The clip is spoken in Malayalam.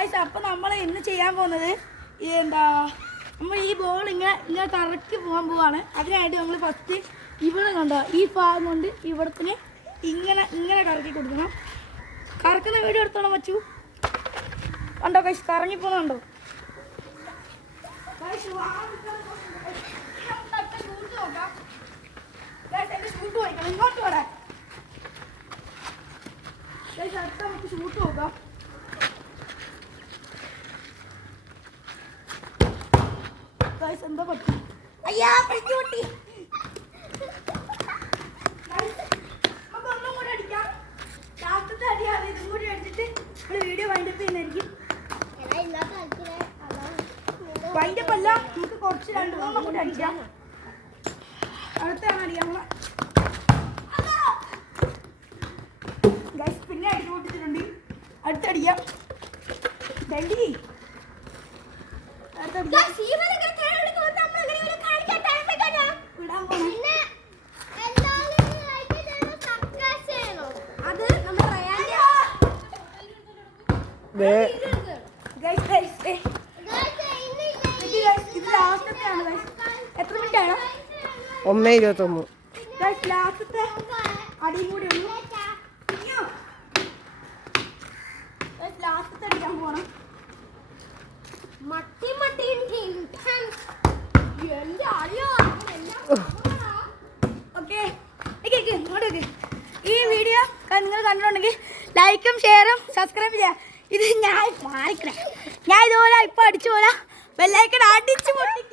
ഗൈസ് അപ്പം നമ്മൾ ഇന്ന് ചെയ്യാൻ പോകുന്നത് എന്താ നമ്മൾ ഈ ബോൾ ഇങ്ങനെ കറക്കി പോകാൻ പോവാണ്. അതിനായിട്ട് നമ്മൾ ഫസ്റ്റ് ഇവിടെ കണ്ടോ ഈ ഭാഗം കൊണ്ട് ഇവിടത്തിന് ഇങ്ങനെ കറക്കി കൊടുക്കണം. കറക്കുന്ന വീഡിയോ എടുത്തോളാം വച്ചു കണ്ടോ ഗൈസ് കറങ്ങിപ്പോകുന്നുണ്ടോ. ഇങ്ങോട്ട് വരാം അടുത്ത നമുക്ക് ഷൂട്ട് നോക്കാം. എന്താ പറ്റും അയ്യാ പിടിച്ചു പൊട്ടി. നമുക്കൊന്നും കൂടെ അടിക്കാം. ലാസ്റ്റത്തെ അടിയാണ് ഇതും കൂടി അടിച്ചിട്ട് നമ്മൾ വീഡിയോ വൈൻഡപ്പ് ചെയ്യുന്നതായിരിക്കും. വൈൻഡപ്പ് അല്ല നമുക്ക് കുറച്ച് 2-3 കൂടി അടിക്കാം. അടുത്താണ് അടിക്കാം ഗൈസ്. പിന്നെ അടി പൊട്ടിച്ചിട്ടുണ്ട്. അടുത്തടിക്കാം എത്ര മിനിറ്റ് ആണ്? 1:29. ലാസ്റ്റത്തെ അടിയും കൂടി ഉള്ളൂ. ലാസ്റ്റത്തെ അടിക്കാൻ പോകണം. ഈ വീഡിയോ നിങ്ങൾ കണ്ടിട്ടുണ്ടെങ്കിൽ ലൈക്കും ഷെയറും സബ്സ്ക്രൈബ് ചെയ്യാം. ഇത് ഞാൻ ഇതുപോലെ ഇപ്പൊ അടിച്ചു പോലെ ബെല്ലൈക്കൺ അടിച്ചു പൊട്ടി.